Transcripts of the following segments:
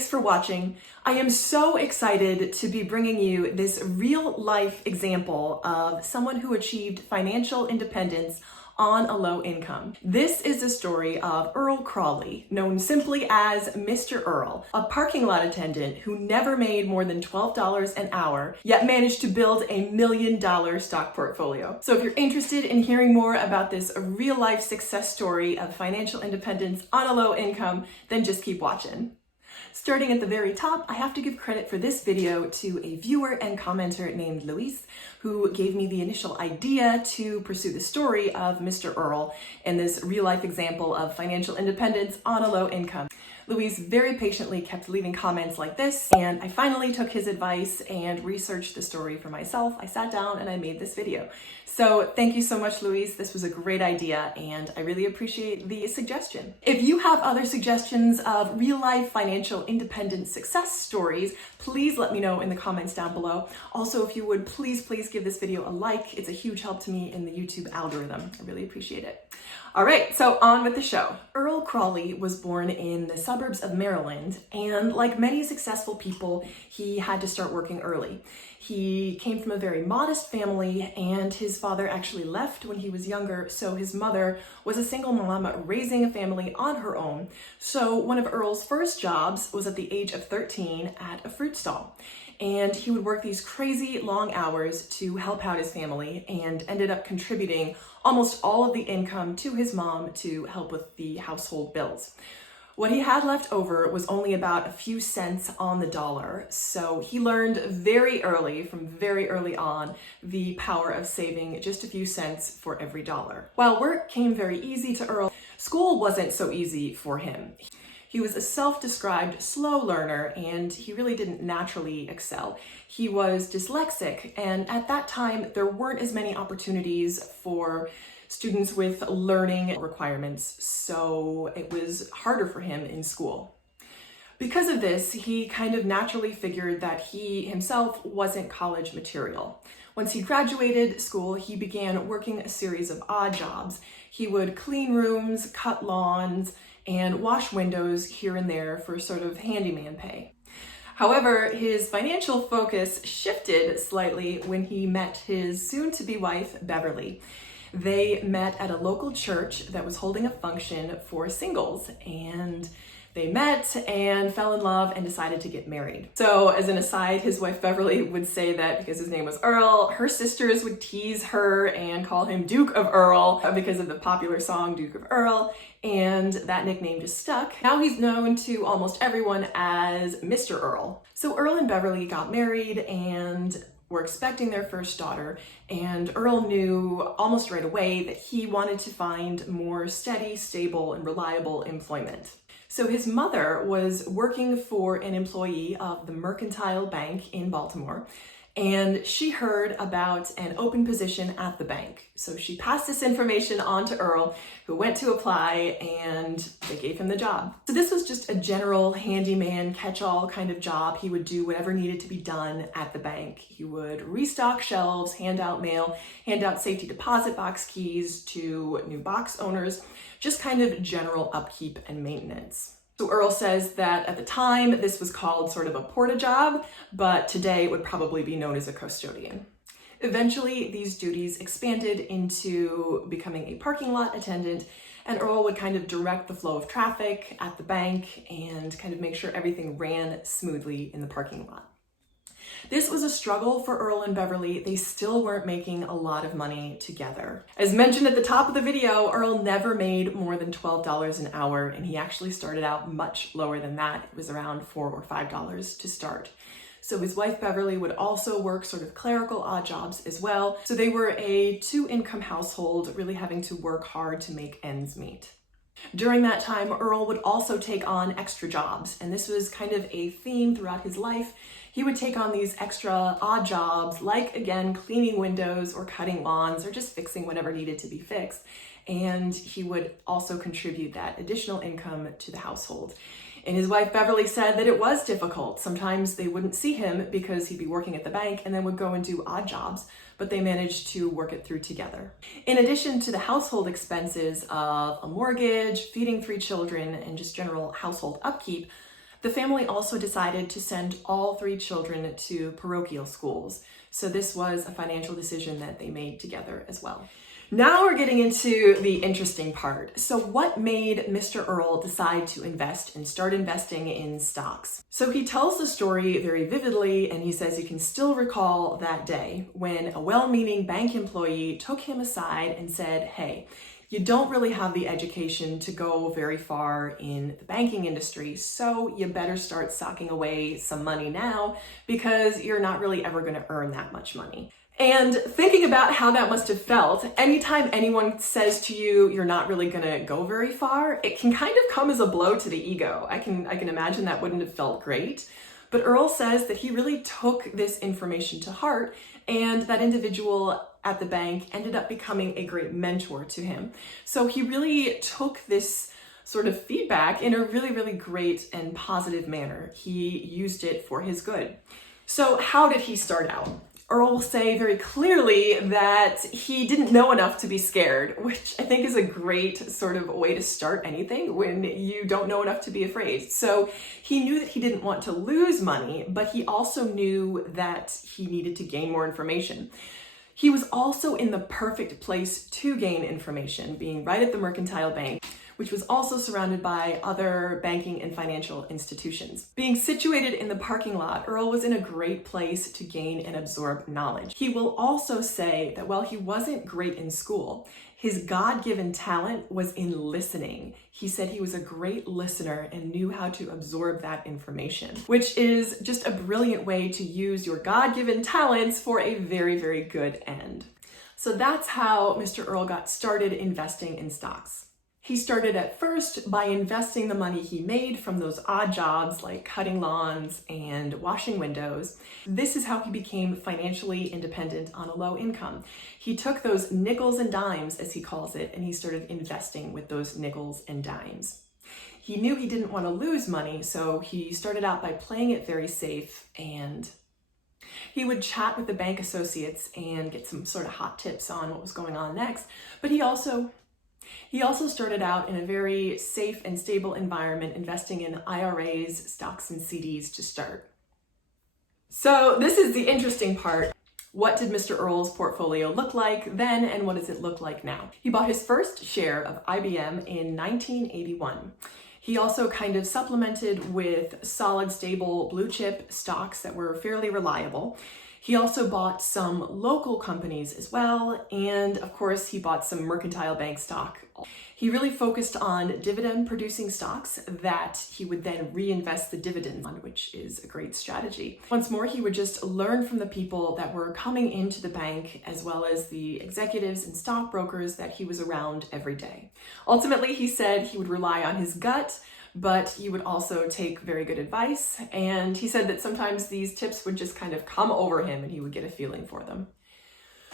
thanks for watching. I am so excited to be bringing you this real life example of someone who achieved financial independence on a low income. This is the story of Earl Crawley, known simply as Mr. Earl, a parking lot attendant who never made more than $12 an hour, yet managed to build a $1 million stock portfolio. So if you're interested in hearing more about this real life success story of financial independence on a low income, then just keep watching. Starting at the very top, I have to give credit for this video to a viewer and commenter named Luis, who gave me the initial idea to pursue the story of Mr. Earl and this real-life example of financial independence on a low income. Luis very patiently kept leaving comments like this, and I finally took his advice and researched the story for myself. I sat down and I made this video. So thank you so much, Luis. This was a great idea, and I really appreciate the suggestion. If you have other suggestions of real-life financial independence success stories, please let me know in the comments down below. Also, if you would please give this video a like. It's a huge help to me in the YouTube algorithm. I really appreciate it. All right, so on with the show. Earl Crawley was born in the suburbs of Maryland, and like many successful people, he had to start working early. He came from a very modest family, and his father actually left when he was younger, so his mother was a single mom raising a family on her own. So one of Earl's first jobs was at the age of 13 at a fruit stall. And he would work these crazy long hours to help out his family and ended up contributing almost all of the income to his mom to help with the household bills. What he had left over was only about a few cents on the dollar, so he learned from very early on, the power of saving just a few cents for every dollar. While work came very easy to Earl, school wasn't so easy for him. He was a self-described slow learner, and he really didn't naturally excel. He was dyslexic, and at that time, there weren't as many opportunities for students with learning requirements, so it was harder for him in school. Because of this, he kind of naturally figured that he himself wasn't college material. Once he graduated school, he began working a series of odd jobs. He would clean rooms, cut lawns, and wash windows here and there for sort of handyman pay. However, his financial focus shifted slightly when he met his soon-to-be wife, Beverly. They met at a local church that was holding a function for singles, and they met and fell in love and decided to get married. So as an aside, his wife Beverly would say that because his name was Earl, her sisters would tease her and call him Duke of Earl because of the popular song Duke of Earl, and that nickname just stuck. Now he's known to almost everyone as Mr. Earl. So Earl and Beverly got married and were expecting their first daughter, and Earl knew almost right away that he wanted to find more steady, stable, and reliable employment. So his mother was working for an employee of the Mercantile Bank in Baltimore, and she heard about an open position at the bank. So she passed this information on to Earl, who went to apply, and they gave him the job. So this was just a general handyman, catch-all kind of job. He would do whatever needed to be done at the bank. He would restock shelves, hand out mail, hand out safety deposit box keys to new box owners, just kind of general upkeep and maintenance. So Earl says that at the time, this was called sort of a porta job, but today it would probably be known as a custodian. Eventually, these duties expanded into becoming a parking lot attendant, and Earl would kind of direct the flow of traffic at the bank and kind of make sure everything ran smoothly in the parking lot. This was a struggle for Earl and Beverly. They still weren't making a lot of money together. As mentioned at the top of the video, Earl never made more than $12 an hour, and he actually started out much lower than that. It was around $4 or $5 to start. So his wife Beverly would also work sort of clerical odd jobs as well. So they were a two-income household, really having to work hard to make ends meet. During that time, Earl would also take on extra jobs, and this was kind of a theme throughout his life. He would take on these extra odd jobs, like, again, cleaning windows or cutting lawns or just fixing whatever needed to be fixed. And he would also contribute that additional income to the household. And his wife Beverly said that it was difficult. Sometimes they wouldn't see him because he'd be working at the bank and then would go and do odd jobs, but they managed to work it through together. In addition to the household expenses of a mortgage, feeding 3 children, and just general household upkeep, The family also decided to send all 3 children to parochial schools. So this was a financial decision that they made together as well. Now we're getting into the interesting part. So what made Mr. Earl decide to invest and start investing in stocks? So he tells the story very vividly, and he says he can still recall that day when a well-meaning bank employee took him aside and said, "Hey, you don't really have the education to go very far in the banking industry, so you better start socking away some money now because you're not really ever going to earn that much money." And thinking about how that must have felt, anytime anyone says to you, you're not really gonna go very far, it can kind of come as a blow to the ego. I can imagine that wouldn't have felt great. But Earl says that he really took this information to heart, and that individual at the bank ended up becoming a great mentor to him. So he really took this sort of feedback in a really, really great and positive manner. He used it for his good. So how did he start out? Earl will say very clearly that he didn't know enough to be scared, which I think is a great sort of way to start anything when you don't know enough to be afraid. So he knew that he didn't want to lose money, but he also knew that he needed to gain more information. He was also in the perfect place to gain information, being right at the mercantile bank, which was also surrounded by other banking and financial institutions. Being situated in the parking lot, Earl was in a great place to gain and absorb knowledge. He will also say that while he wasn't great in school, his God-given talent was in listening. He said he was a great listener and knew how to absorb that information, which is just a brilliant way to use your God-given talents for a very, very good end. So that's how Mr. Earl got started investing in stocks. He started at first by investing the money he made from those odd jobs like cutting lawns and washing windows. This is how he became financially independent on a low income. He took those nickels and dimes, as he calls it, and he started investing with those nickels and dimes. He knew he didn't want to lose money, so he started out by playing it very safe, and he would chat with the bank associates and get some sort of hot tips on what was going on next. But he also started out in a very safe and stable environment, investing in IRAs, stocks, and CDs to start. So this is the interesting part. What did Mr. Earl's portfolio look like then, and what does it look like now? He bought his first share of IBM in 1981. He also kind of supplemented with solid, stable blue chip stocks that were fairly reliable. He also bought some local companies as well, and of course he bought some mercantile bank stock. He really focused on dividend-producing stocks that he would then reinvest the dividends on, which is a great strategy. Once more, he would just learn from the people that were coming into the bank, as well as the executives and stockbrokers that he was around every day. Ultimately, he said he would rely on his gut, but he would also take very good advice. And he said that sometimes these tips would just kind of come over him and he would get a feeling for them.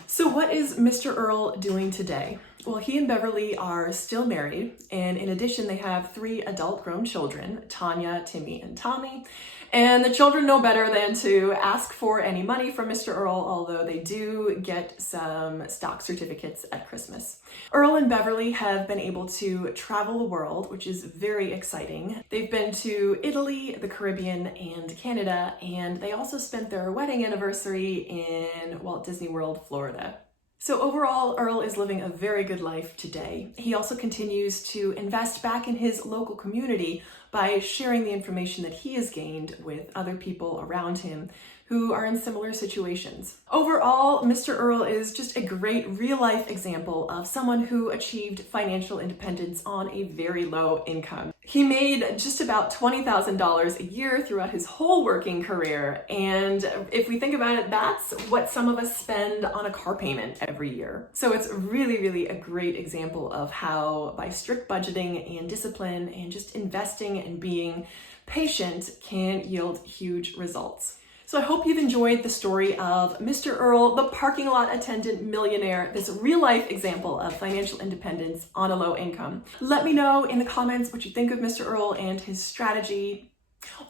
So what is Mr. Earl doing today? Well, he and Beverly are still married, and in addition, they have 3 adult grown children, Tanya, Timmy, and Tommy. And the children know better than to ask for any money from Mr. Earl, although they do get some stock certificates at Christmas. Earl and Beverly have been able to travel the world, which is very exciting. They've been to Italy, the Caribbean, and Canada, and they also spent their wedding anniversary in Walt Disney World, Florida. So overall, Earl is living a very good life today. He also continues to invest back in his local community by sharing the information that he has gained with other people around him who are in similar situations. Overall, Mr. Earl is just a great real-life example of someone who achieved financial independence on a very low income. He made just about $20,000 a year throughout his whole working career, and if we think about it, that's what some of us spend on a car payment every year. So it's really, really a great example of how by strict budgeting and discipline and just investing and being patient can yield huge results. So I hope you've enjoyed the story of Mr. Earl, the parking lot attendant millionaire, this real life example of financial independence on a low income. Let me know in the comments what you think of Mr. Earl and his strategy,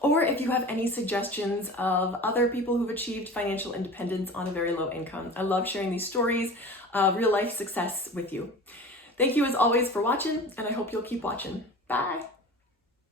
or if you have any suggestions of other people who've achieved financial independence on a very low income. I love sharing these stories of real life success with you. Thank you as always for watching, and I hope you'll keep watching. Bye.